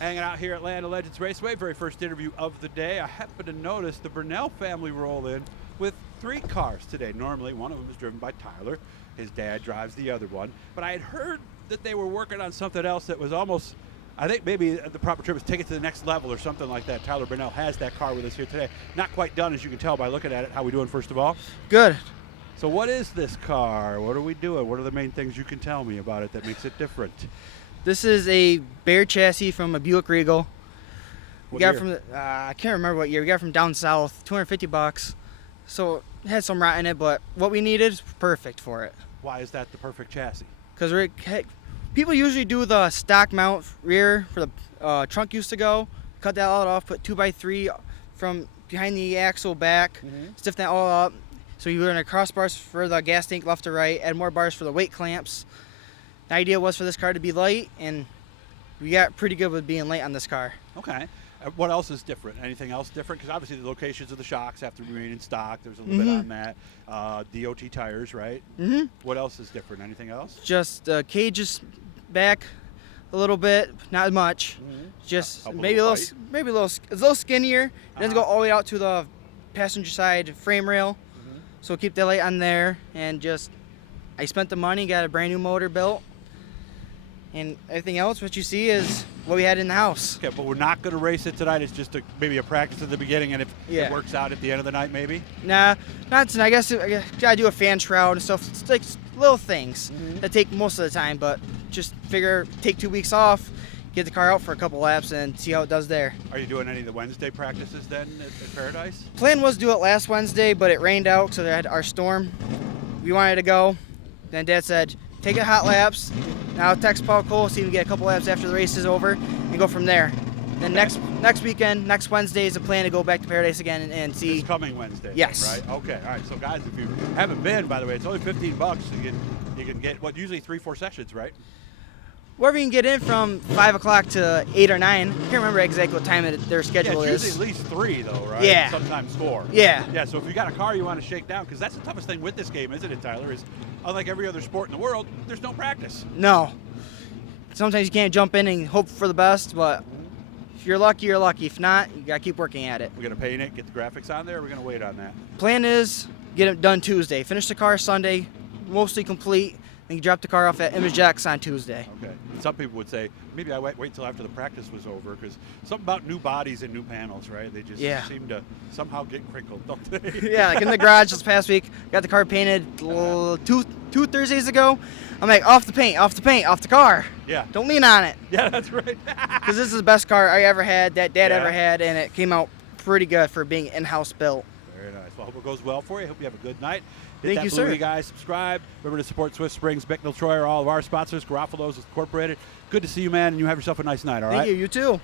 Hanging out here at Land of Legends Raceway, very first interview of the day. I happened to notice the Burnell family roll in with 3 cars today. Normally, one of them is driven by Tyler. His dad drives the other one. But I had heard that they were working on something else that was almost, I think maybe the proper term is take it to the next level or something like that. Tyler Burnell has that car with us here today. Not quite done, as you can tell by looking at it. How we doing, first of all? Good. So what is this car? What are we doing? What are the main things you can tell me about it that makes it different? This is a Bear chassis from a Buick Regal. We What got year? from the, I can't remember what year. We got it from down south, $250. So it had some rot in it, but what we needed is perfect for it. Why is that the perfect chassis? Because people usually do the stock mount rear for the trunk used to go. Cut that all off, put 2x3 from behind the axle back, stiffen that all up. So you were in a crossbars for the gas tank left to right, add more bars for the weight clamps. The idea was for this car to be light, and we got pretty good with being light on this car. Okay. What else is different? Anything else different? Because obviously the locations of the shocks have to remain in stock. There's a little bit on that. DOT tires, right? What else is different? Anything else? Just the cage is back a little bit, not much. Just maybe a little skinnier. It doesn't go all the way out to the passenger side frame rail. So keep the light on there, and just I spent the money, got a brand new motor built. And everything else, what you see is what we had in the house. Okay, but we're not going to race it tonight. It's just maybe a practice at the beginning, and if it works out at the end of the night, maybe? Nah, not tonight. I guess gotta do a fan shroud and stuff. It's like little things that take most of the time, but just figure take 2 weeks off, get the car out for a couple laps, and see how it does there. Are you doing any of the Wednesday practices then at Paradise? Plan was to do it last Wednesday, but it rained out, so they had our storm. We wanted to go. Then Dad said, take it hot laps. Now text Paul Cole, see if we can get a couple laps after the race is over, and go from there. Then next weekend, next Wednesday is a plan to go back to Paradise again and see. This coming Wednesday. Yes. Right. Okay. All right. So guys, if you haven't been, by the way, it's only $15. You can get what usually 3-4 sessions, right? Wherever you can get in from 5 o'clock to 8 or 9. I can't remember exactly what time their schedule it's is. usually at least 3 though, right? Yeah. Sometimes 4. Yeah. Yeah. So if you got a car you want to shake down, because that's the toughest thing with this game, isn't it, Tyler? Is unlike every other sport in the world, there's no practice. No. Sometimes you can't jump in and hope for the best, but if you're lucky, you're lucky. If not, you gotta keep working at it. We're gonna paint it, get the graphics on there. Or we're gonna wait on that. Plan is get it done Tuesday. Finish the car Sunday, mostly complete. Then you drop the car off at Image X on Tuesday. Okay. Some people would say maybe I wait till after the practice was over, because something about new bodies and new panels, right? They just seem to somehow get crinkled, don't they? Yeah, like in the garage this past week, got the car painted two Thursdays ago. I'm like, off the paint, off the car. Yeah. Don't lean on it. Yeah, that's right. Because this is the best car I ever had, that Dad ever had, and it came out pretty good for being in-house built. Very nice. Well, I hope it goes well for you. I hope you have a good night. Thank Hit you, that sir. Bluey guys, subscribe. Remember to support Swift Springs, Bicknell, Troy, all of our sponsors, Garofalo's Incorporated. Good to see you, man, and you have yourself a nice night, all right? Thank you. You too.